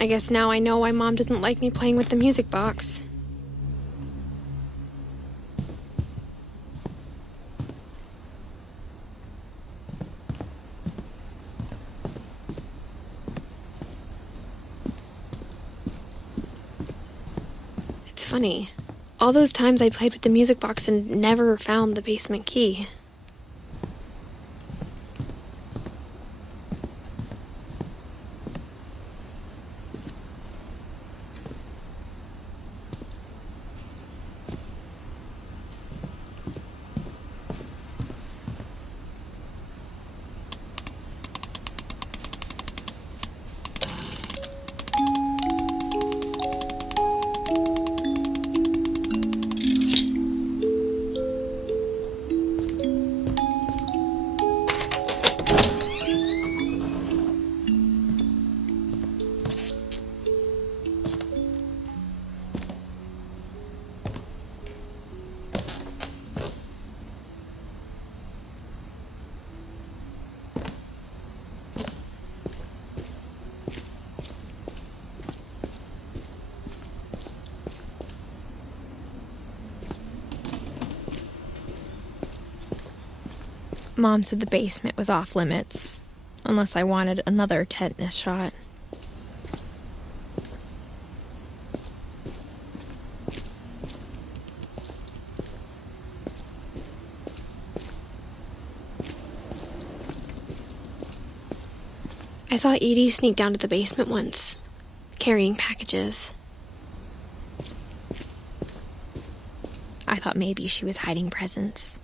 I guess now I know why Mom didn't like me playing with the music box. It's funny. All those times I played with the music box and never found the basement key. Mom said the basement was off limits, unless I wanted another tetanus shot. I saw Edie sneak down to the basement once, carrying packages. I thought maybe she was hiding presents.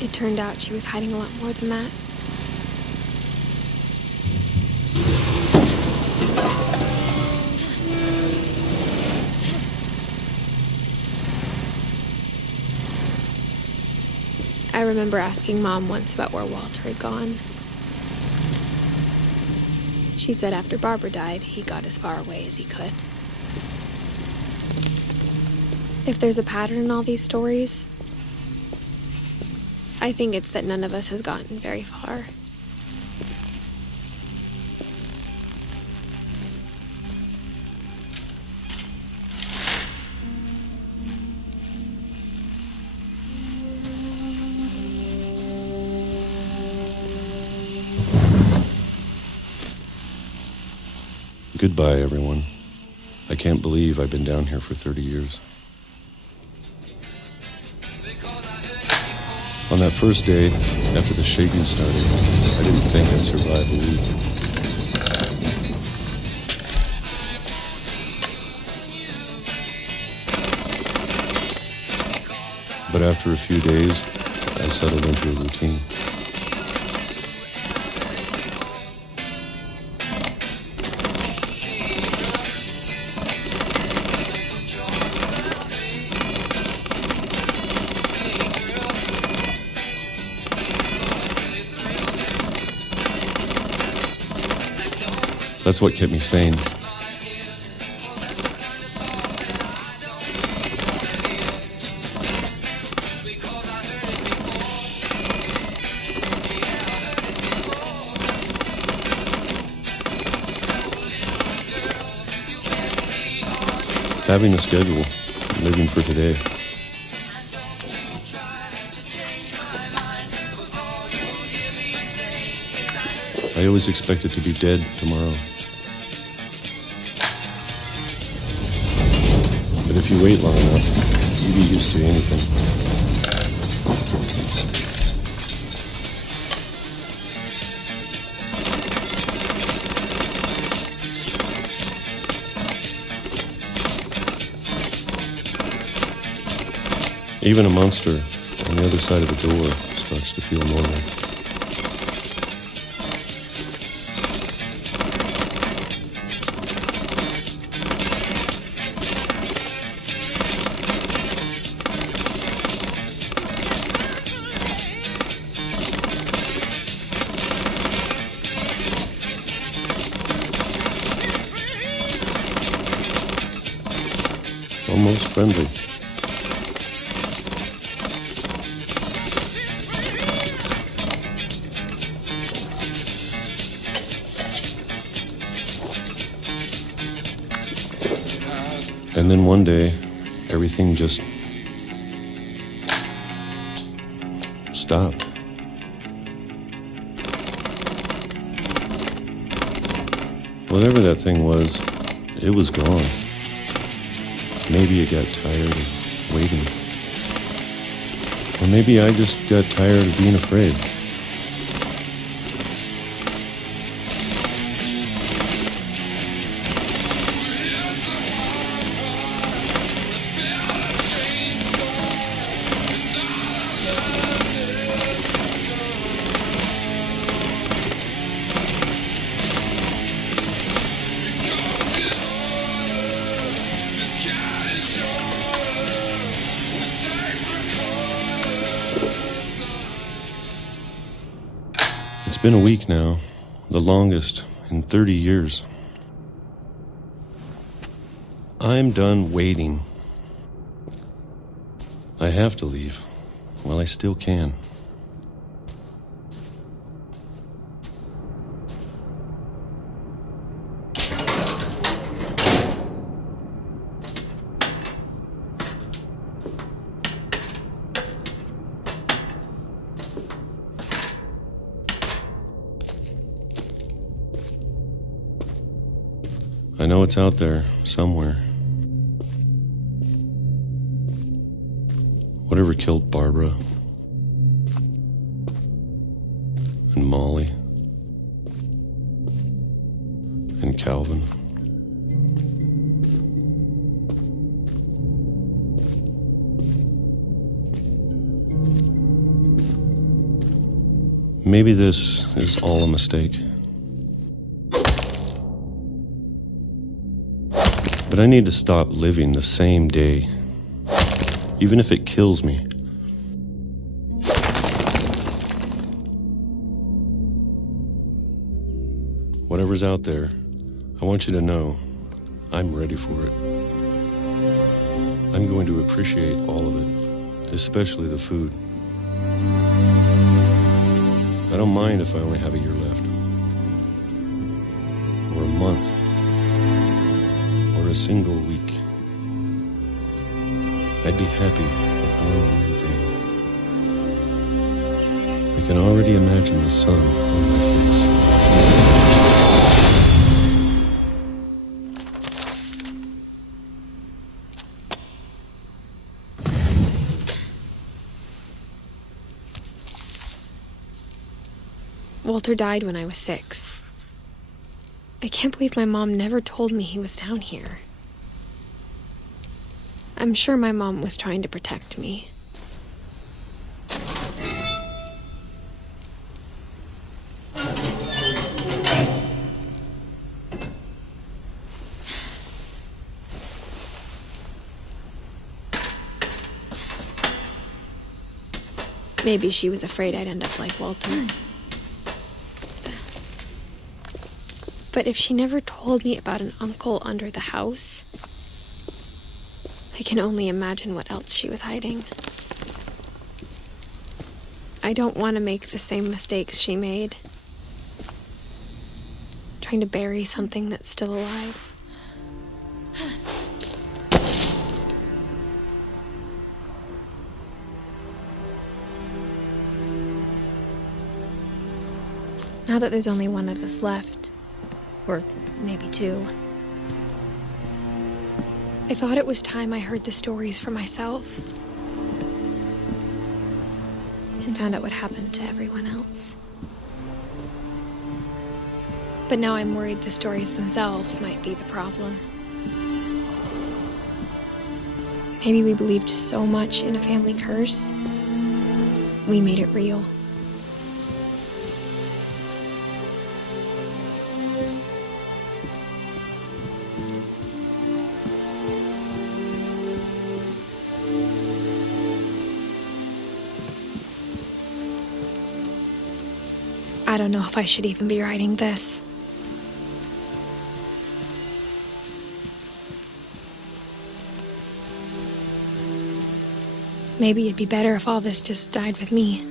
It turned out she was hiding a lot more than that. I remember asking Mom once about where Walter had gone. She said after Barbara died, he got as far away as he could. If there's a pattern in all these stories, I think it's that none of us has gotten very far. Goodbye, everyone. I can't believe I've been down here for 30 years. On that first day, after the shaking started, I didn't think I'd survive a week. But after a few days, I settled into a routine. That's what kept me sane. Having a schedule, living for today. I always expected to be dead tomorrow. But if you wait long enough, you get used to anything. Even a monster on the other side of the door starts to feel normal. Almost friendly. And then one day, everything just stopped. Whatever that thing was, it was gone. Maybe it got tired of waiting. Or maybe I just got tired of being afraid. It's been a week now, the longest in 30 years. I'm done waiting. I have to leave while I still can. I know it's out there, somewhere. Whatever killed Barbara and Molly and Calvin. Maybe this is all a mistake. But I need to stop living the same day, even if it kills me. Whatever's out there, I want you to know I'm ready for it. I'm going to appreciate all of it, especially the food. I don't mind if I only have a year left, or a month, or a single week. I'd be happy with one new day. I can already imagine the sun on my face. Walter died when I was 6. I can't believe my mom never told me he was down here. I'm sure my mom was trying to protect me. Maybe she was afraid I'd end up like Walter. But if she never told me about an uncle under the house, I can only imagine what else she was hiding. I don't want to make the same mistakes she made. Trying to bury something that's still alive. Now that there's only one of us left, or maybe 2, I thought it was time I heard the stories for myself and found out what happened to everyone else. But now I'm worried the stories themselves might be the problem. Maybe we believed so much in a family curse, we made it real. I don't know if I should even be writing this. Maybe it'd be better if all this just died with me.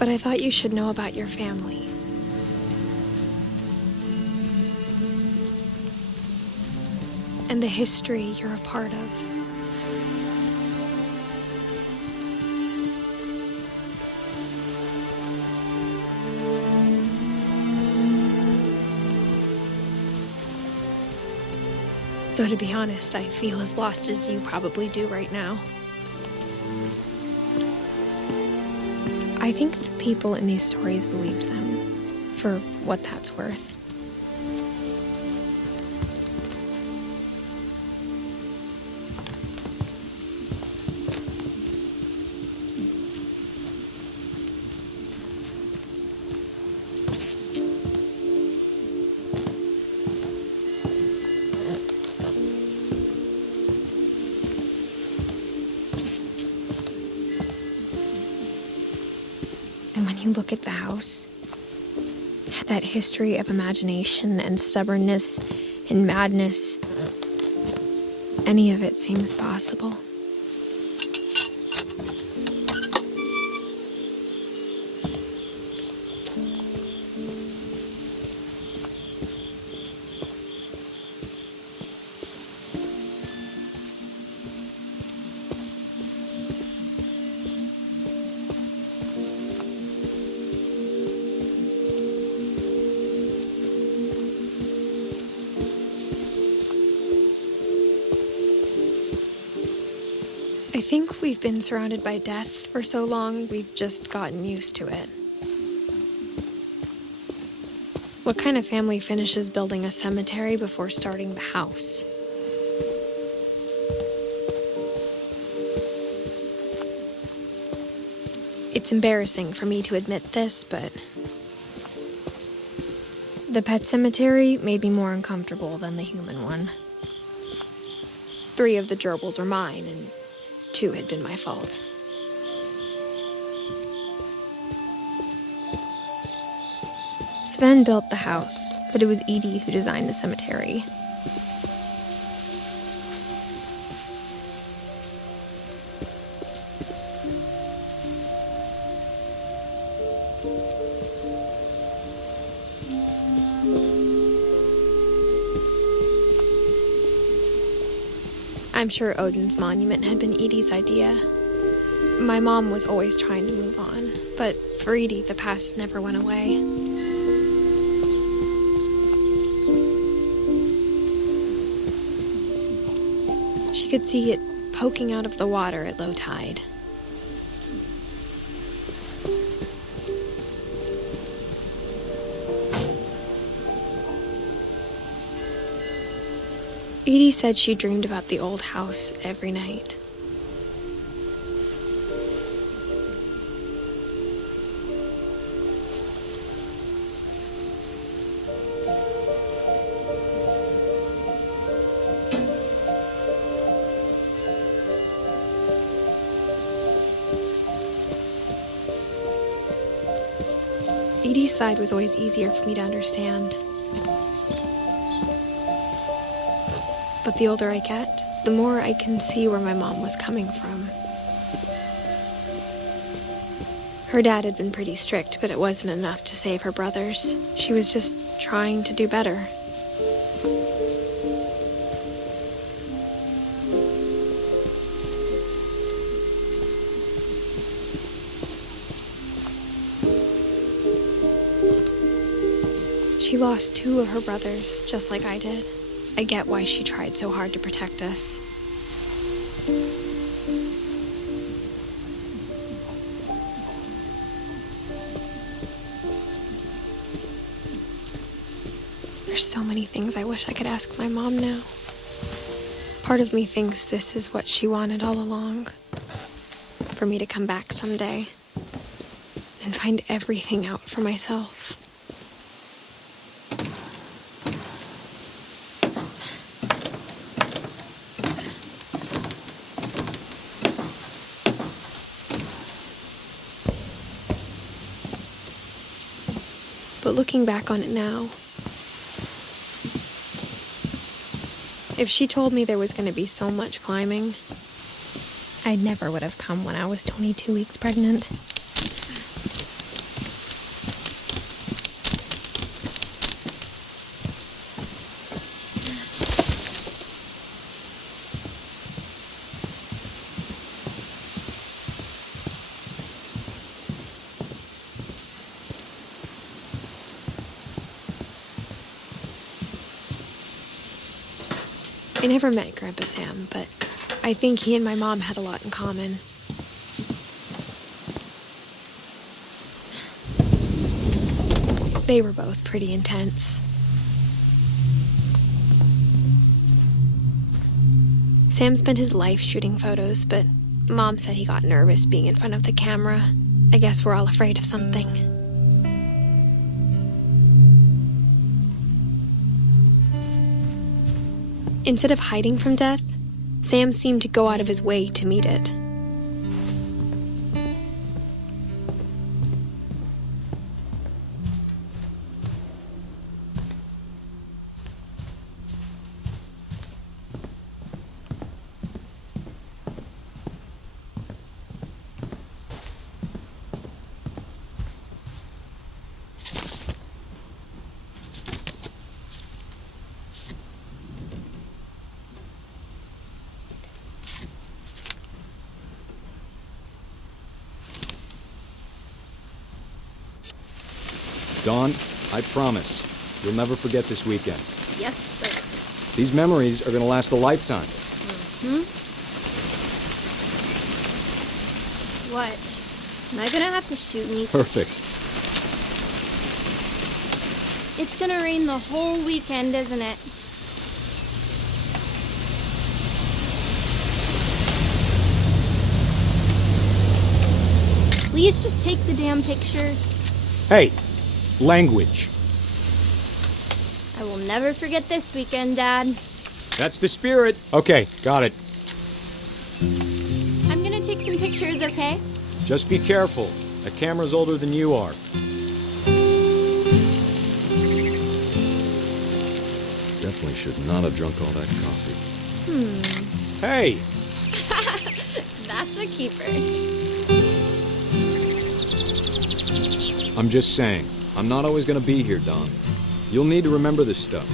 But I thought you should know about your family. and the history you're a part of. Though to be honest, I feel as lost as you probably do right now. I think the people in these stories believed them, for what that's worth. And when you look at the house, that history of imagination and stubbornness and madness, any of it seems possible. I think we've been surrounded by death for so long, we've just gotten used to it. What kind of family finishes building a cemetery before starting the house? It's embarrassing for me to admit this, but the pet cemetery made me more uncomfortable than the human one. 3 of the gerbils are mine, and 2 had been my fault. Sven built the house, but it was Edie who designed the cemetery. I'm sure Odin's monument had been Edie's idea. My mom was always trying to move on, but for Edie, the past never went away. She could see it poking out of the water at low tide. Edie said she dreamed about the old house every night. Edie's side was always easier for me to understand. But the older I get, the more I can see where my mom was coming from. Her dad had been pretty strict, but it wasn't enough to save her brothers. She was just trying to do better. She lost 2 of her brothers, just like I did. I get why she tried so hard to protect us. There's so many things I wish I could ask my mom now. Part of me thinks this is what she wanted all along. For me to come back someday and find everything out for myself. But looking back on it now, if she told me there was going to be so much climbing, I never would have come when I was 22 weeks pregnant. I never met Grandpa Sam, but I think he and my mom had a lot in common. They were both pretty intense. Sam spent his life shooting photos, but Mom said he got nervous being in front of the camera. I guess we're all afraid of something. Instead of hiding from death, Sam seemed to go out of his way to meet it. Dawn, I promise, you'll never forget this weekend. Yes, sir. These memories are going to last a lifetime. What? Am I gonna have to shoot me? Perfect. It's gonna rain the whole weekend, isn't it? Please just take the damn picture. Hey, language. I will never forget this weekend, Dad. That's the spirit. Okay, got it. I'm gonna take some pictures, okay? Just be careful. That camera's older than you are. Definitely should not have drunk all that coffee. Hey! That's a keeper. I'm just saying, I'm not always gonna be here, Don. You'll need to remember this stuff,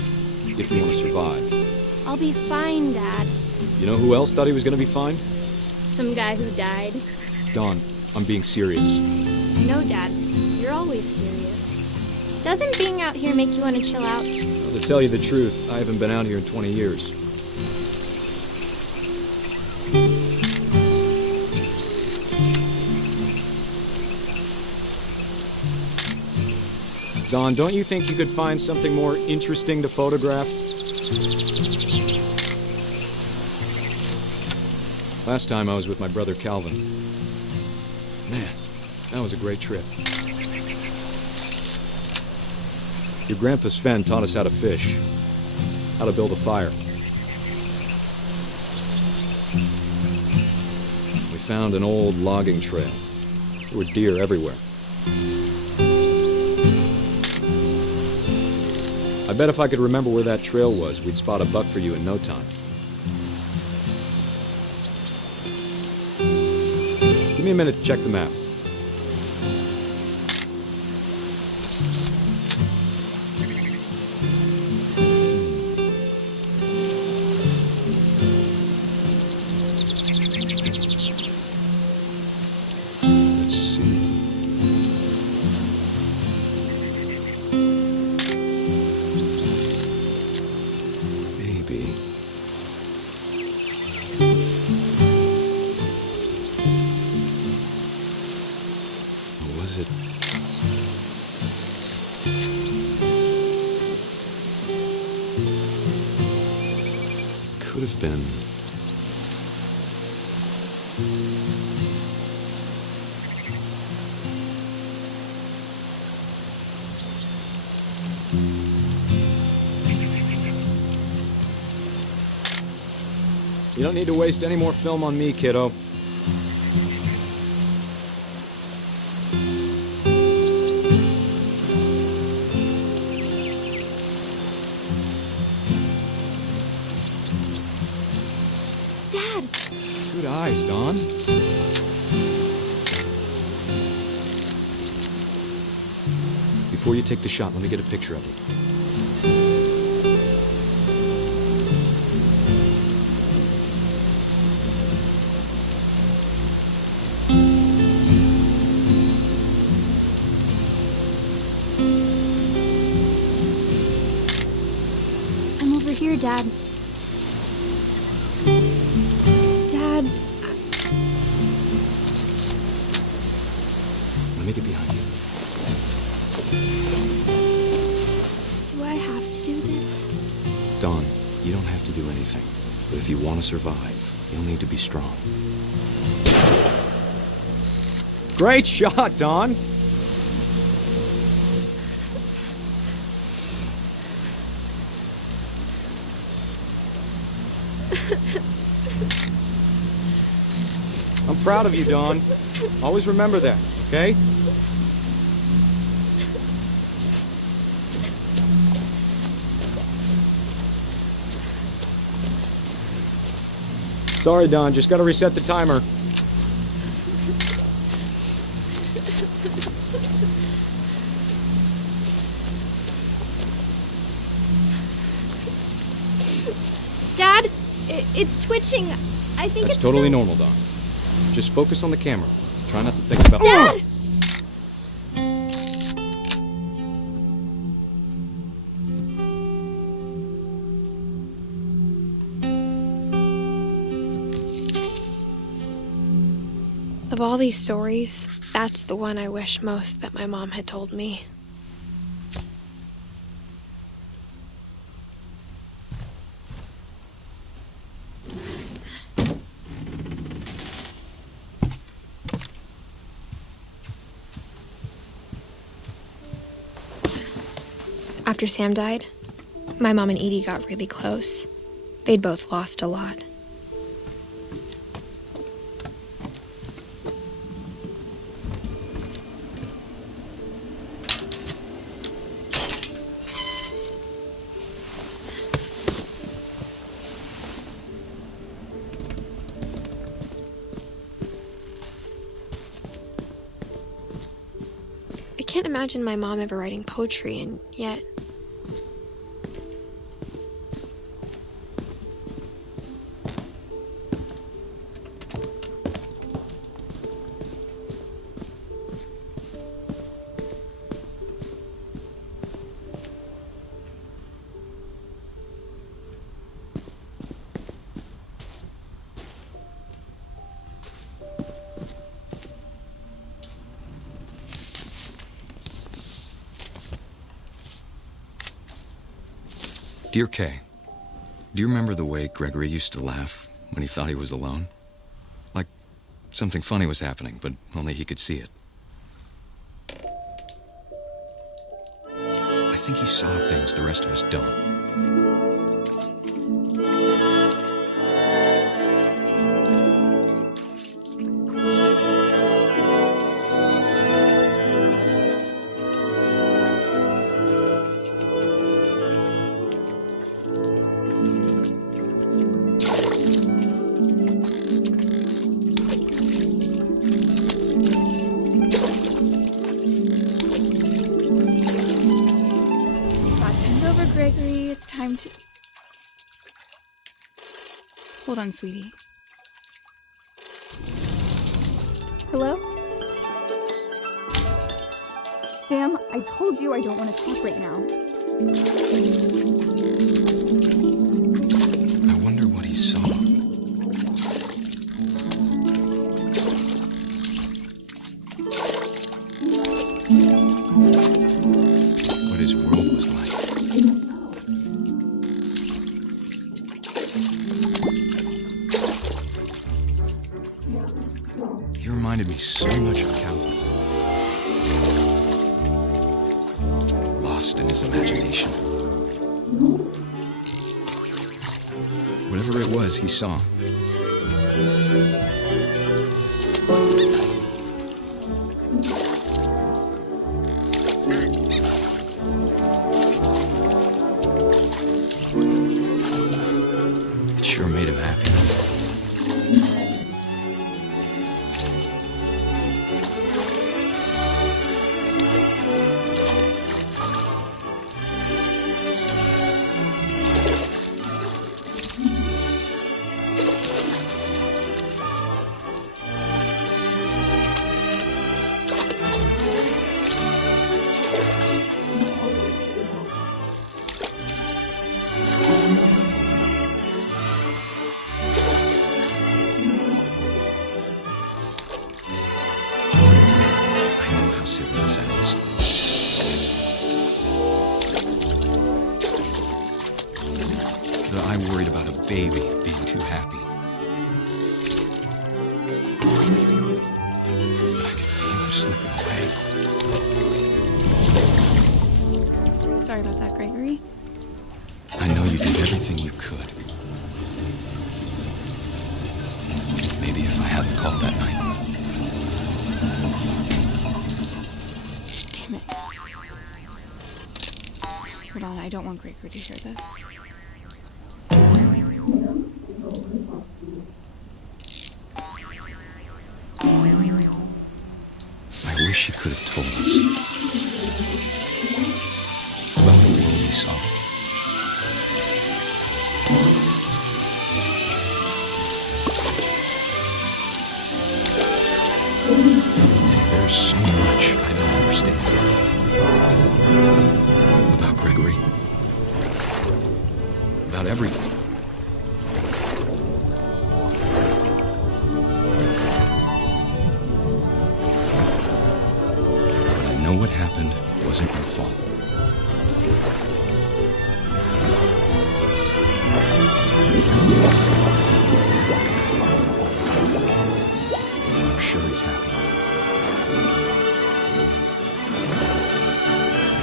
if you want to survive. I'll be fine, Dad. You know who else thought he was gonna be fine? Some guy who died. Don, I'm being serious. I know, Dad. You're always serious. Doesn't being out here make you want to chill out? Well, to tell you the truth, I haven't been out here in 20 years. Don, don't you think you could find something more interesting to photograph? Last time I was with my brother Calvin. Man, that was a great trip. Your grandpa Sven taught us how to fish, how to build a fire. We found an old logging trail. There were deer everywhere. I bet if I could remember where that trail was, we'd spot a buck for you in no time. Give me a minute to check the map. Let's see. Maybe. Or was it? Could have been. You don't need to waste any more film on me, kiddo. Dad! Good eyes, Don. Before you take the shot, let me get a picture of it. I'm over here, Dad. Dad, Let me get behind you. do I have to do this? Dawn, you don't have to do anything. But if you want to survive, you'll need to be strong. Great shot, Dawn! I'm proud of you, Dawn. Always remember that, okay? Sorry, Dawn, just gotta reset the timer. Dad, it's twitching. I think That's it's totally still... normal, Dawn. Just focus on the camera. Try not to think about... Dad! Of all these stories, that's the one I wish most that my mom had told me. After Sam died, my mom and Edie got really close. They'd both lost a lot. I can't imagine my mom ever writing poetry, and yet... Dear Kay, do you remember the way Gregory used to laugh when he thought he was alone? Like something funny was happening, but only he could see it. I think he saw things the rest of us don't. Gregory, it's time to... Hold on, sweetie. Hello? Sam, I told you I don't want to talk right now. I wonder what he saw. What his world was like. He reminded me so much of Calvin. Lost in his imagination. Whatever it was he saw. It sure made him happy. but I worried about a baby being too happy. But I could feel him slipping away. Sorry about that, Gregory. I know you did everything you could. Maybe if I hadn't called that night. Damn it. Hold on, I don't want Gregory to hear this. I wish you could have told us about the world we saw. There's so much I don't understand about Gregory, about everything. But I know what happened wasn't your fault. I'm sure he's happy.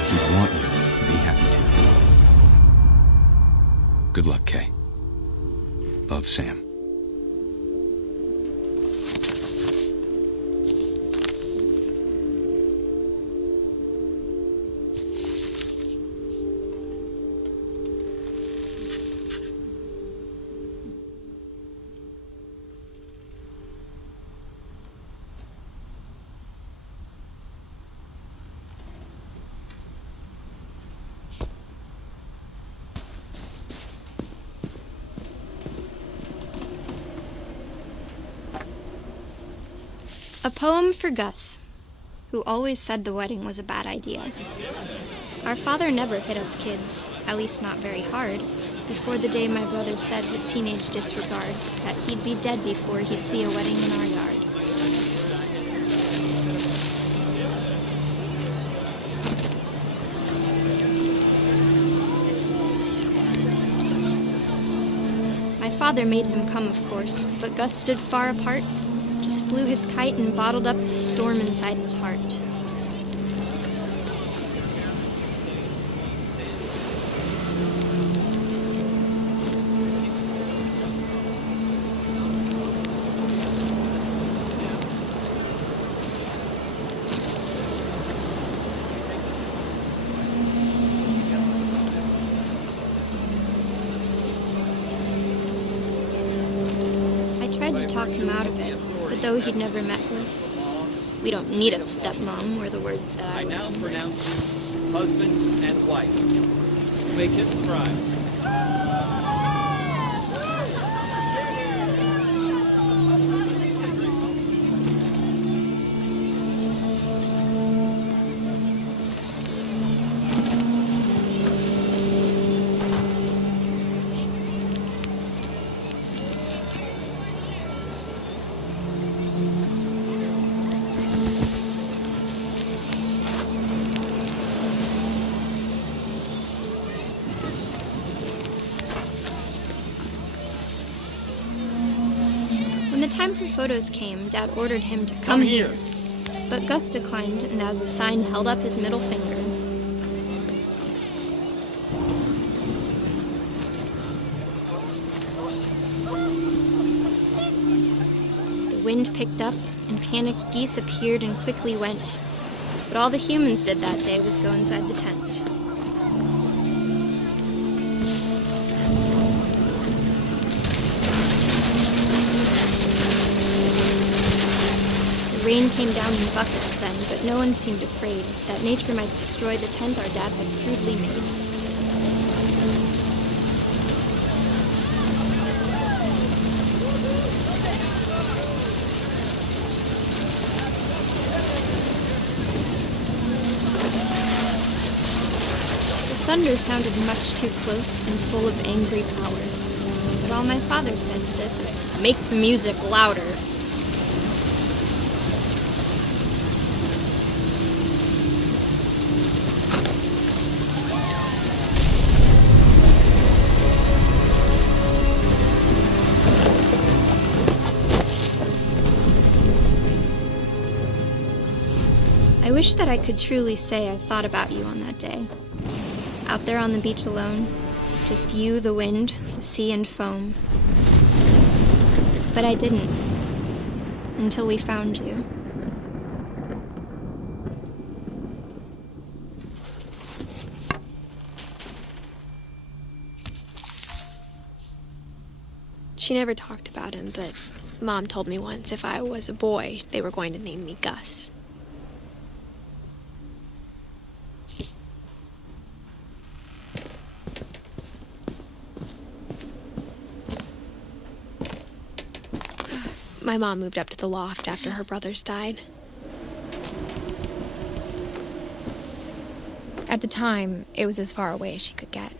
He'd want you to be happy too. Good luck, Kay. Love, Sam. A poem for Gus, who always said the wedding was a bad idea. Our father never hit us kids, at least not very hard, before the day my brother said with teenage disregard that he'd be dead before he'd see a wedding in our yard. My father made him come, of course, but Gus stood far apart, just flew his kite and bottled up the storm inside his heart. I tried to talk him out of it, but though he'd never met her, "We don't need a stepmom," were the words that I I would now pronounce you husband and wife. You may kiss the bride. When the time for photos came, Dad ordered him to come here. But Gus declined, and as a sign held up his middle finger. The wind picked up, and panicked geese appeared and quickly went. But all the humans did that day was go inside the tent. The rain came down in buckets then, but no one seemed afraid that nature might destroy the tent our dad had crudely made. The thunder sounded much too close and full of angry power. But all my father said to this was, "Make the music louder." wish that I could truly say I thought about you on that day. Out there on the beach alone, just you, the wind, the sea and foam. But I didn't, until we found you. She never talked about him, but Mom told me once if I was a boy, they were going to name me Gus. My mom moved up to the loft after her brothers died. At the time, it was as far away as she could get.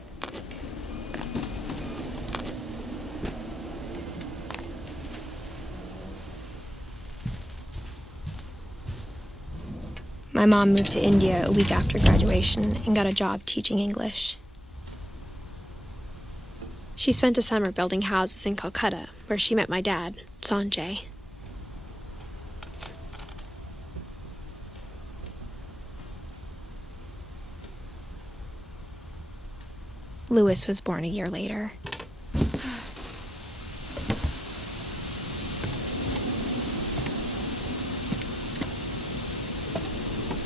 My mom moved to India a week after graduation and got a job teaching English. She spent a summer building houses in Calcutta, where she met my dad, Sanjay. Louis was born a year later.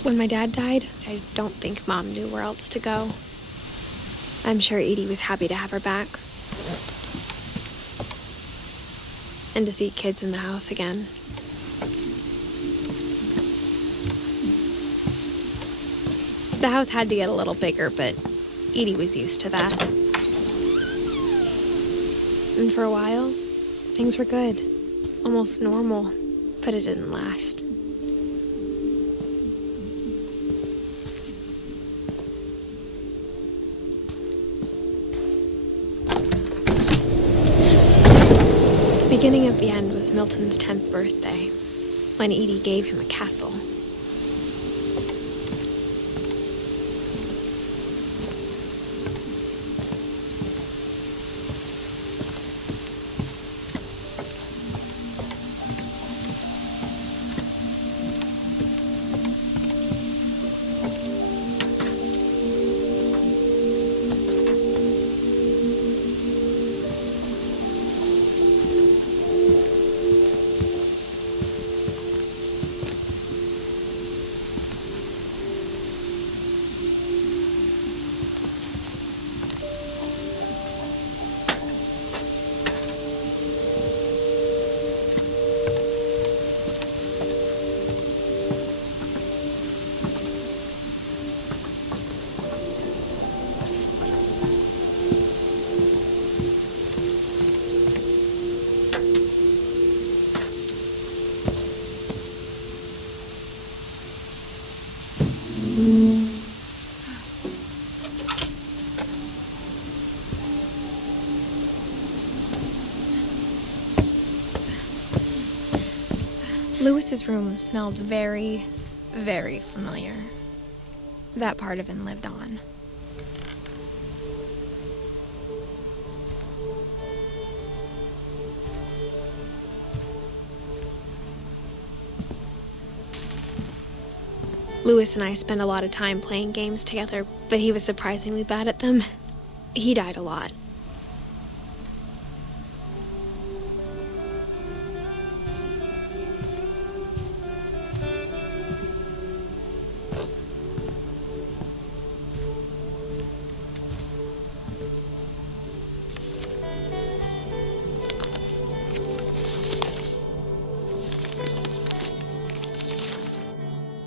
When my dad died, I don't think Mom knew where else to go. I'm sure Edie was happy to have her back. And to see kids in the house again. The house had to get a little bigger, but Edie was used to that. And for a while, things were good. Almost normal, but it didn't last. The beginning of the end was Milton's 10th birthday, when Edie gave him a castle. Louis's room smelled very, very familiar. That part of him lived on. Louis and I spent a lot of time playing games together, but he was surprisingly bad at them. He died a lot.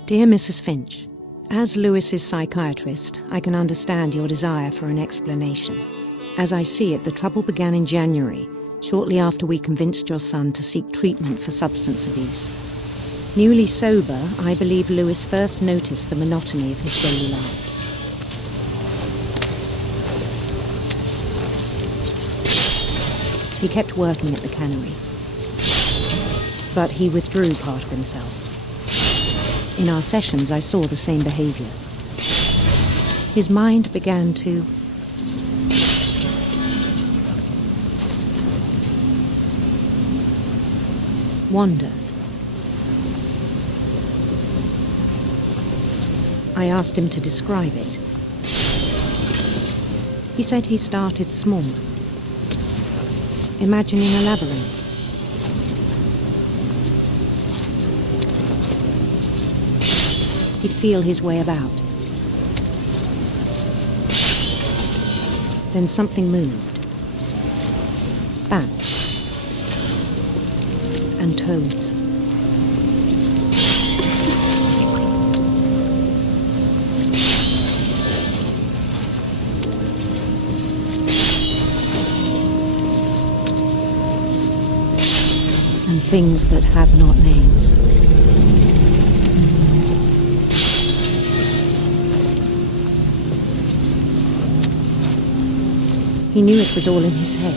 Dear Mrs. Finch, as Louis's psychiatrist, I can understand your desire for an explanation. As I see it, the trouble began in January, shortly after we convinced your son to seek treatment for substance abuse. Newly sober, I believe Louis first noticed the monotony of his daily life. He kept working at the cannery, but he withdrew part of himself. In our sessions, I saw the same behavior. His mind began to wander. I asked him to describe it. He said he started small, imagining a labyrinth. He'd feel his way about. Then something moved. Bats. And toads. And things that have not names. He knew it was all in his head.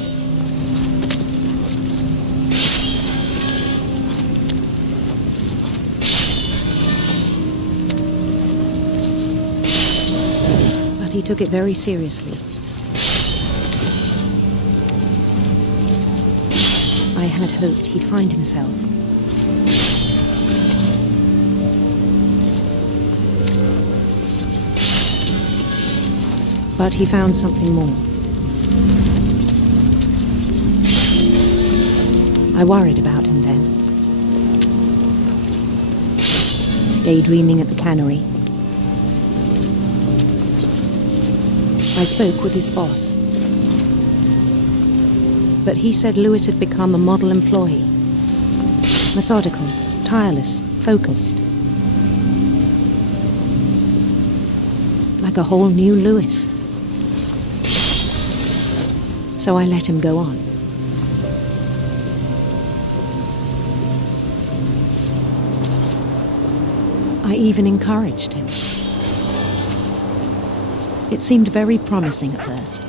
But he took it very seriously. I had hoped he'd find himself. But he found something more. I worried about him then. Daydreaming at the cannery. I spoke with his boss. But he said Lewis had become a model employee. Methodical, tireless, focused. Like a whole new Lewis. So I let him go on. I even encouraged him. It seemed very promising at first.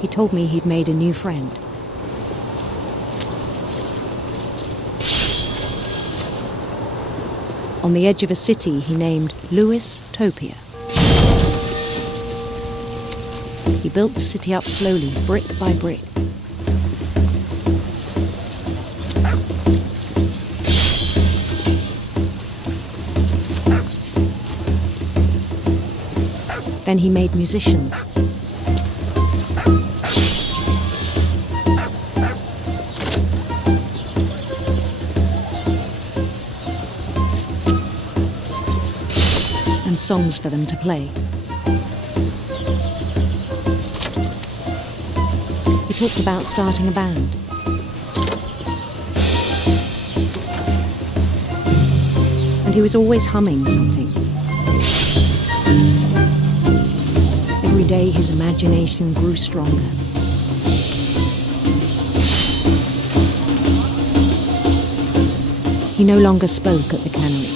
He told me he'd made a new friend. On the edge of a city he named Lewis Topia. He built the city up slowly, brick by brick. Then he made musicians. And songs for them to play. He talked about starting a band. And he was always humming something. Every day his imagination grew stronger. He no longer spoke at the cannery.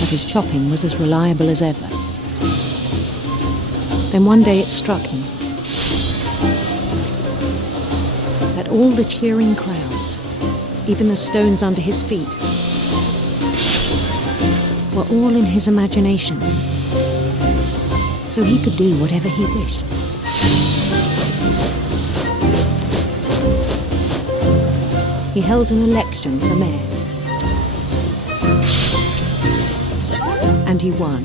But his chopping was as reliable as ever. Then one day it struck him that all the cheering crowds, even the stones under his feet, were all in his imagination. So he could do whatever he wished. He held an election for mayor. And he won.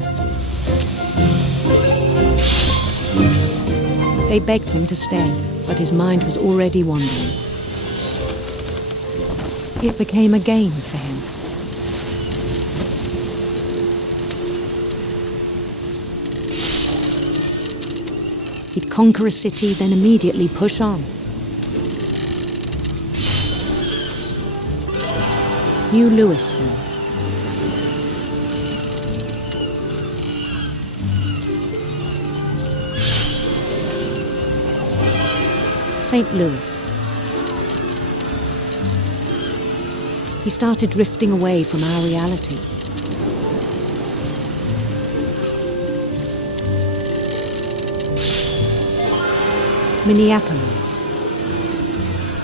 They begged him to stay, but his mind was already wandering. It became a game for him. He'd conquer a city, then immediately push on. New Louisville. St. Louis. He started drifting away from our reality. Minneapolis.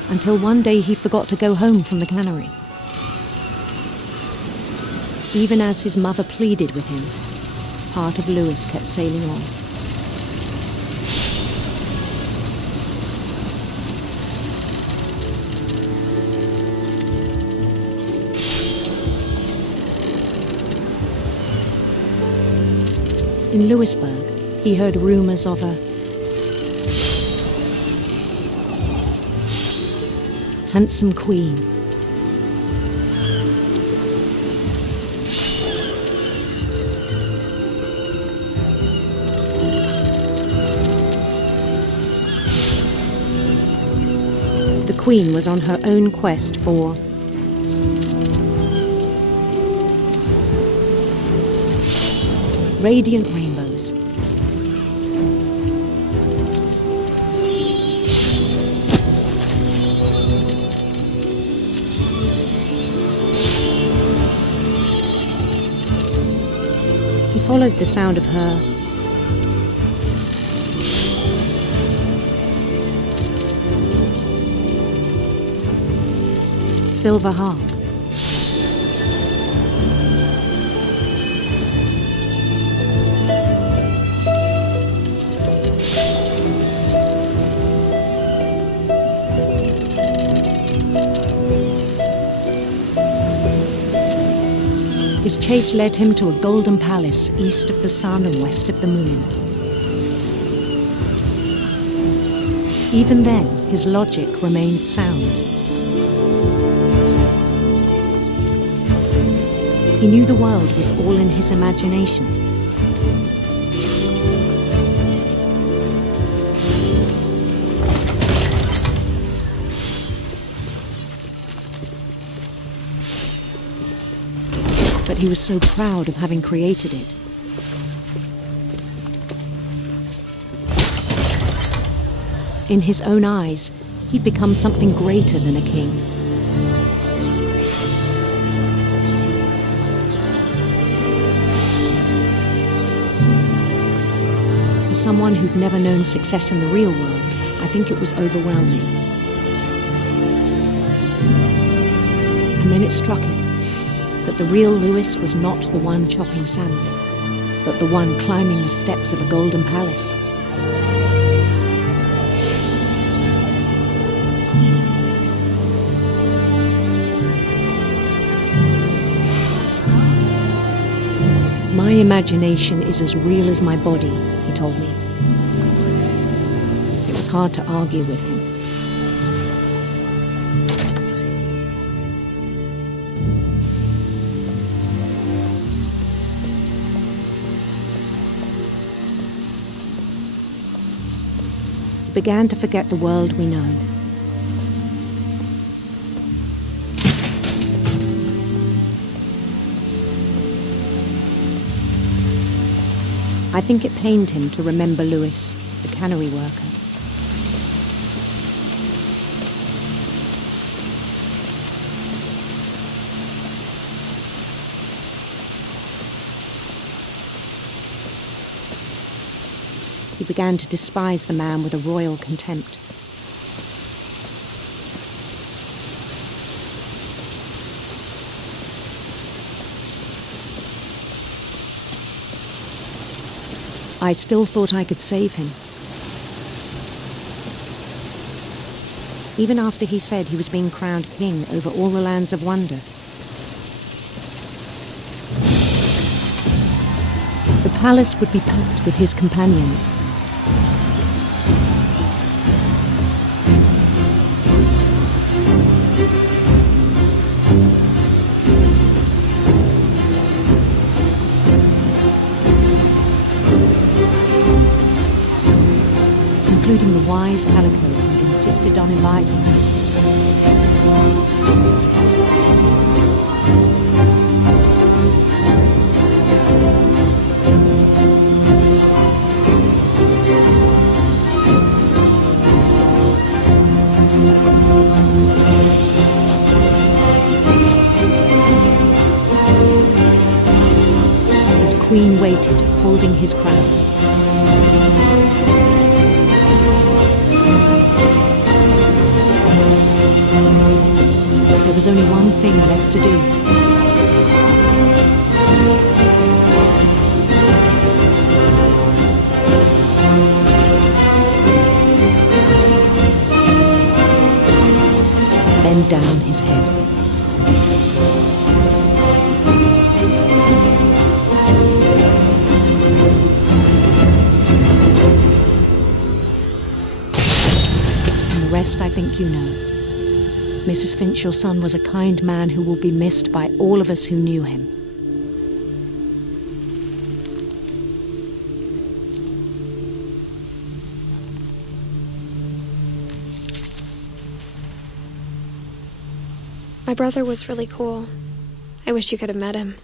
Until one day he forgot to go home from the cannery. Even as his mother pleaded with him, part of Lewis kept sailing on. In Louisburg, he heard rumors of a handsome queen. The queen was on her own quest for radiant rainbows. He followed the sound of her silver harp. His chase led him to a golden palace east of the sun and west of the moon. Even then, his logic remained sound. He knew the world was all in his imagination. But he was so proud of having created it. In his own eyes, he'd become something greater than a king. For someone who'd never known success in the real world, I think it was overwhelming. And then it struck him that the real Lewis was not the one chopping salmon, but the one climbing the steps of a golden palace. My imagination is as real as my body, he told me. It was hard to argue with him. He began to forget the world we know. I think it pained him to remember Lewis, the cannery worker. He began to despise the man with a royal contempt. I still thought I could save him. Even after he said he was being crowned king over all the lands of wonder. The palace would be packed with his companions. Including the wise Calico who'd insisted on advising him. His queen waited, holding his crown. There was only one thing left to do. Bend down his head. rest I think you know. Mrs. Finch, your son was a kind man who will be missed by all of us who knew him. My brother was really cool. I wish you could have met him.